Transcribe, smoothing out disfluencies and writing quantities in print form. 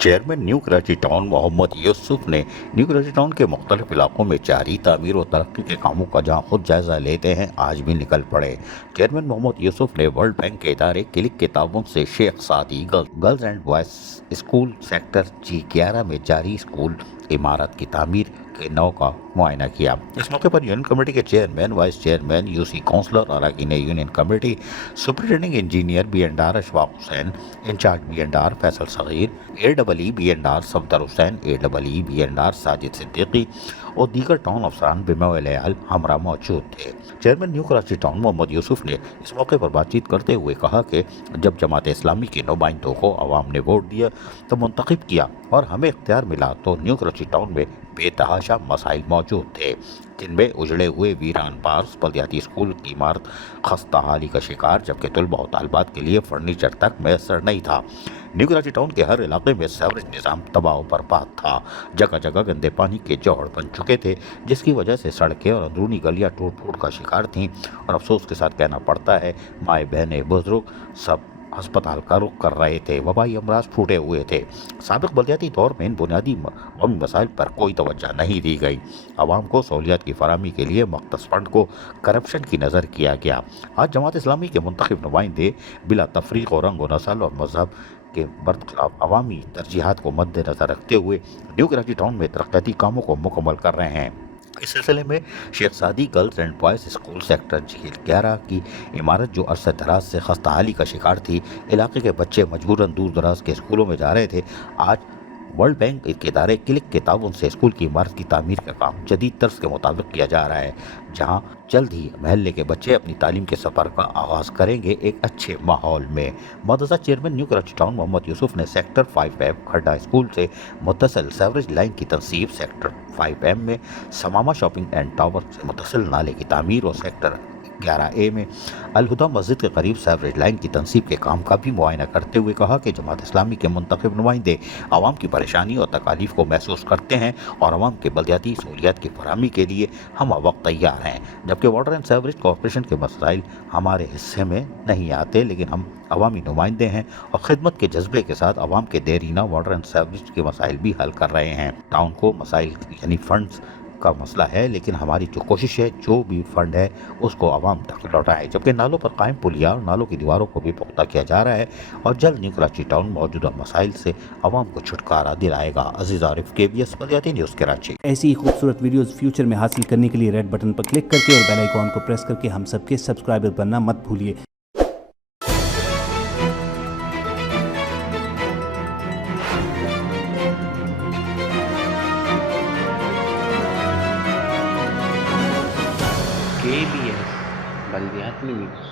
Chairman new Karachi town Mohammad Yusuf ने new Karachi town के मुख्तलिफ इलाकों में जारी तामीर और तरक्की के कामों का जहां खुद जायजा लेते हैं, आज भी निकल पड़े। चेयरमैन मोहम्मद यूसुफ ने वर्ल्ड बैंक के इदारे क्लिक के ताउन से शेख सादी girls and boys school sector G11 में जारी स्कूल इमारत की तामीर के नौ का मुआयना किया। इस मौके पर यूनियन कमेटी के chairman, vice chairman, UC councillor, अरकान union committee, superintending engineer B&R Ashfaq Hussain, incharge B&R Faisal Sagheer, AEE B&R Safdar Hussain, AEE B&R Sajid Siddiqui और दीगर टाउन अफसरान बिमौल हमरा मौजूद थे। Chairman new Karachi town Mohammad Yusuf ने इस मौके पर बातचीत करते हुए कहा कि जब जमात इस्लामी के नुमाइंदों को अवाम ने वोट दिया तो मुंतखब किया और हमें इख्तियार मिला तो न्यू कराची टाउन में बेतहाशा मसाइल मौजूद थे, जिनमें उजड़े हुए वीरान पार्क्स, बल्दियाती स्कूल की इमारत खस्ता हाली का शिकार, जबकि तलबा और तालिबात के लिए फर्नीचर तक मैसर नहीं था। न्यू कराची टाउन के हर इलाके में सीवरेज निज़ाम तबाह बर्बाद था, जगह जगह गंदे पानी के जौहर बन चुके थे, जिसकी वजह से सड़कें और अंदरूनी गलियां टूट फूट का शिकार थीं। और अफसोस के साथ कहना पड़ता है, माए बहनें बुजुर्ग सब अस्पताल का रुख कर रहे थे, वबाई अमराज फूटे हुए थे। साबिक बल्दियाती दौर में इन बुनियादी कौमी मसाइल पर कोई तवज्जो नहीं दी गई। आवाम को सहूलियात की फराहमी के लिए मख्तस फंड को करप्शन की नज़र किया गया। आज जमात इस्लामी के मुंतखब नुमाइंदे बिला तफरीक और रंग व नस्ल और मजहब के बरखिलाफ अवामी तरजीहात को मद्देनजर रखते हुए न्यू कराची टाउन में तरक्याती कामों को मुकम्मल कर रहे हैं। इस सिलसिले में शेख सादी girls and boys school sector G11 की इमारत जो अरसा दराज से खस्ता हाली का शिकार थी, इलाके के बच्चे मजबूरन दूर दराज के स्कूलों में जा रहे थे, आज वर्ल्ड बैंक के इदारे क्लिक के ताउन से स्कूल की इमारत की तामीर का काम जदीद तर्ज के मुताबिक किया जा रहा है, जहां जल्द ही महल्ले के बच्चे अपनी तालीम के सफ़र का आगाज़ करेंगे एक अच्छे माहौल में। मदरसा chairman new Karachi town Mohammad Yusuf ने सेक्टर 5M खड्डा स्कूल से मुत्तसिल सेवरेज लाइन की तनसीब, सेक्टर 5M में समामा शॉपिंग एंड टावर से मुत्तसिल नाले की तामीर और सेक्टर 11A में अलहुदा मस्जिद के करीब सेवरेज लाइन की तनसीब के काम का भी मुआयना करते हुए कहा कि जमात इस्लामी के मुंतखब नुमाइंदे आवाम की परेशानी और तकालीफ को महसूस करते हैं और आवाम के बल्दियाती सहूलियात की फराहमी के लिए हम वक्त तैयार हैं, जबकि वाटर एंड सेवरेज कॉरपोरेशन के मसाइल हमारे हिस्से में नहीं आते, लेकिन हम अवामी नुमाइंदे हैं और खिदमत के जज्बे के साथ आवाम के देरीना वाटर एंड सेवरेज के मसाइल भी हल कर रहे हैं। टाउन को मसाइल यानी फंड्स का मसला है, लेकिन हमारी जो कोशिश है, जो भी फंड है उसको आवाम तक लौटाए, जबकि नालों पर कायम पुलिया और नालों की दीवारों को भी पुख्ता किया जा रहा है और जल्द न्यू कराची टाउन मौजूदा मसाइल से आवाम को छुटकारा दिलाएगा। अजीज आरिफ, KBS बल्दियाती न्यूज़ कराची। ऐसी ही खूबसूरत वीडियोस फ्यूचर में हासिल करने के लिए रेड बटन पर क्लिक करके और बेल आइकॉन को प्रेस करके हम सबके सब्सक्राइबर बनना मत भूलिए। KBS बल्दियाती न्यूज़।